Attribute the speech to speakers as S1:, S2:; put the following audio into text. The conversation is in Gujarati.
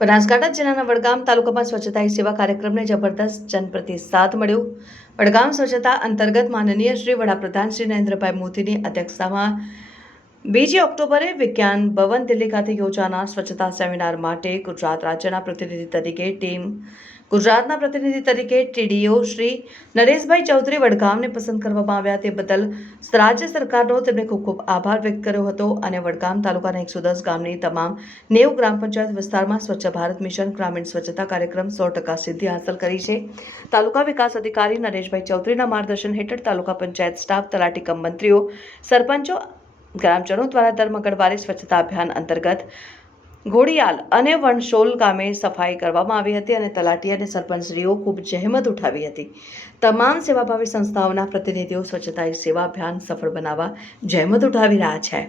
S1: બનાસકાંઠા જિલ્લાના વડગામ તાલુકામાં સ્વચ્છતા સેવા કાર્યક્રમને જબરદસ્ત જનપ્રતિસાદ મળ્યો. વડગામ સ્વચ્છતા અંતર્ગત માનનીય શ્રી વડાપ્રધાન શ્રી નરેન્દ્રભાઈ મોદીની અધ્યક્ષતામાં બીજી ઓક્ટોબરે વિજ્ઞાન ભવન દિલ્હી ખાતે યોજાનાર સ્વચ્છતા સેમિનાર માટે ગુજરાત રાજ્યના પ્રતિનિધિ તરીકે ટીમ ગુજરાતના પ્રતિનિધિ તરીકે ટીડીઓ શ્રી નરેશભાઈ ચૌધરી વડગામને પસંદ કરવામાં આવ્યા તે બદલ રાજ્ય સરકારનો તેમણે ખૂબ ખૂબ આભાર વ્યક્ત કર્યો હતો અને વડગામ તાલુકાના એકસો દસ ગામની તમામ નેવું ગ્રામ પંચાયત વિસ્તારમાં સ્વચ્છ ભારત મિશન ગ્રામીણ સ્વચ્છતા કાર્યક્રમ સો ટકા સિદ્ધિ હાંસલ કરી છે. તાલુકા વિકાસ અધિકારી નરેશભાઈ ચૌધરીના માર્ગદર્શન હેઠળ તાલુકા પંચાયત સ્ટાફ, તલાટી કમ મંત્રીઓ, સરપંચો, ગ્રામજનો દ્વારા દર મંગળવારે સ્વચ્છતા અભિયાન અંતર્ગત ઘોડિયાલ અને વણશોલ ગામે સફાઈ કરવામાં આવી હતી અને તલાટી અને સરપંચશ્રીઓ ખૂબ જહેમત ઉઠાવી હતી. તમામ સેવાભાવી સંસ્થાઓના પ્રતિનિધિઓ સ્વચ્છતા સેવા અભિયાન સફળ બનાવવા જહેમત ઉઠાવી રહ્યા છે.